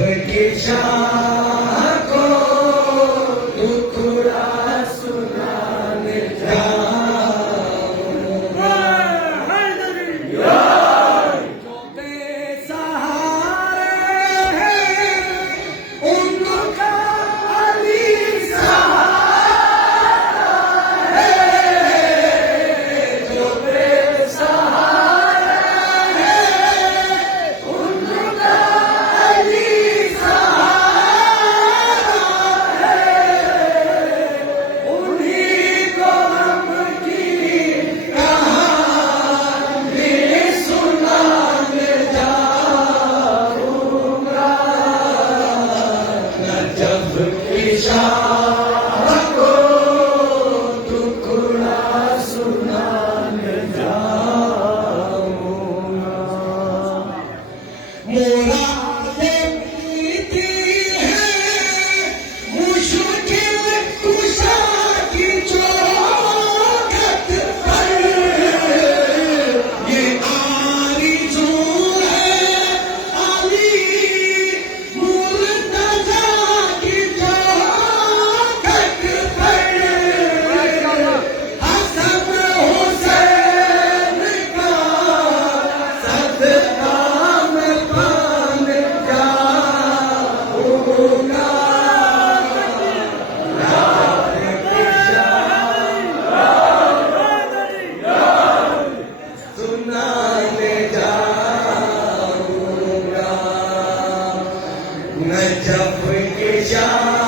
চিকিৎসা Ngàn 回家